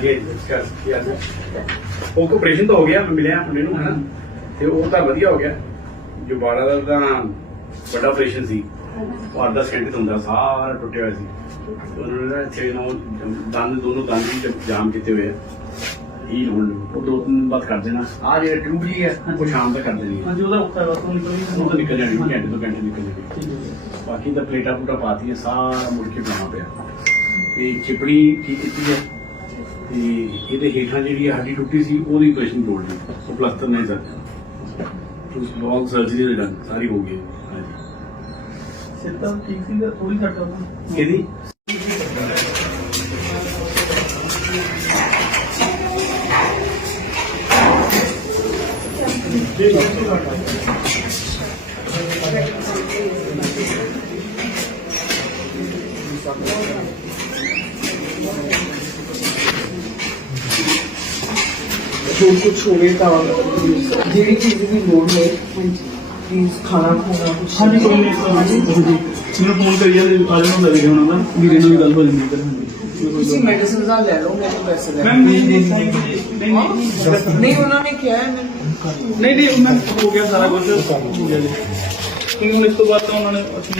Discuss ਕੀਤਾ ਸੀ ਉਹ operation ਤਾਂ ਹੋ ਗਿਆ ਮਿਲਿਆ ਮੁੰਡੇ ਨੂੰ ਹਨਾ? ਤੇ ਉਹ ਤਾਂ ਵਧੀਆ ਹੋ ਗਿਆ। ਜੋ ਬਾੜਾ ਦਾ ਤਾਂ ਵੱਡਾ ਆਪਰੇਸ਼ਨ ਸੀ। ਉਹ 10 ਘੰਟੇ ਤੋਂ ਹੁੰਦਾ ਸਾਰਾ ਟੁੱਟਿਆ ਹੋਇਆ ਸੀ। ਤੇ ਉਹਨਾਂ ਨੇ ਨਾ ਇੱਥੇ ਨੌ ਦੰਦ ਦੋਨੋਂ ਦੰਦ ਵੀ ਜਾਮ ਕੀਤੇ ਹੋਏ ਆ। ਹੀ ਹੁਣ ਉਹ ਦੋ ਦਿਨ ਬਾਅਦ ਕਰ ਦੇਣਾ। ਆ ਜਿਹੜਾ ਟਿਊਬ ਜੀ ਹੈ। ਉਹ ਸ਼ਾਮ ਤੱਕ ਕਰ ਦੇਣੀ ਹੈ। ਹਾਂਜੀ ਉਹਦਾ ਉੱਪਰ ਵਰਤੋਂ ਨਿਕਲੀ ਉਹ ਤਾਂ ਨਿਕਲ ਜਾਣੀ ਘੰਟੇ ਤੋਂ ਘੰਟੇ ਨਿਕਲ ਜਾਣੀ। ਬਾਕੀ ਤਾਂ ਪਲੇਟਾਂ ਪੂਟਾ ਪਾਤੀਆਂ ਸਾਰਾ ਮੁੜ ਕੇ ਬਣਾਉਣਾ ਪਿਆ। ਤੇ ਚਿਪੜੀ ਠੀਕ ਕੀਤੀ ਹੈ? ਤੇ ਇਹਦੇ ਹੇਠਾਂ ਜਿਹੜੀ ਹੱਡੀ ਟੁੱਟੀ ਸੀ ਉਹਦੀ ਆਪਰੇਸ਼ਨ ਤੋੜ ਲਈ ਉਹ ਪਲਸਤਰ ਨਹੀਂ ਸਰ। ਉਸ ਲੌਂਗ ਸਰਜਰੀ ਦੇ ਡਨ ਸਾਰੀ ਹੋ ਗਈ। ਹਾਂਜੀ। ਸਿੱਧਾ ਠੀਕ ਸੀਗਾ ਥੋੜੀ ਘੱਟ ਆ ਇਹਦੀ ਜੋ ਕੁਛ ਹੋਵੇ ਤਾਂ ਜਿਹੜੀ ਚੀਜ਼ ਦੀ ਲੋੜ ਹੋਵੇ ਪਲੀਜ਼ ਖਾਣਾ ਖੋਣਾ ਕੁਛ ਹਾਂਜੀ ਕੋਈ ਨਹੀਂ ਹਾਂਜੀ। ਮੈਨੂੰ ਫੋਨ ਕਰੀ ਜਾਂਦੇ ਆ ਜਾਣਾ ਹੁੰਦਾ ਵੀਰੇ ਉਹਨਾਂ ਦਾ ਵੀਰੇ ਨਾਲ ਵੀ ਗੱਲ ਹੋ ਜਾਂਦੀ ਹੈ ਤੁਸੀਂ ਮੈਡੀਸਿਨ ਦਾ ਲੈ ਲਓ ਮੈਨੂੰ ਪੈਸੇ ਲੈ ਮੈਮ ਨਹੀਂ ਨਹੀਂ। ਨਹੀਂ ਉਹਨਾਂ ਨੇ ਕਿਹਾ ਹੈ ਨਹੀਂ ਨਹੀਂ ਮੈਂ ਹੋ ਗਿਆ ਸਾਰਾ ਕੁਝ ਹੋ ਗਿਆ ਜੀ। ਕਿਉਂਕਿ ਇਸ ਤੋਂ ਬਾਅਦ ਤਾਂ ਉਹਨਾਂ ਨੇ ਅਸੀਂ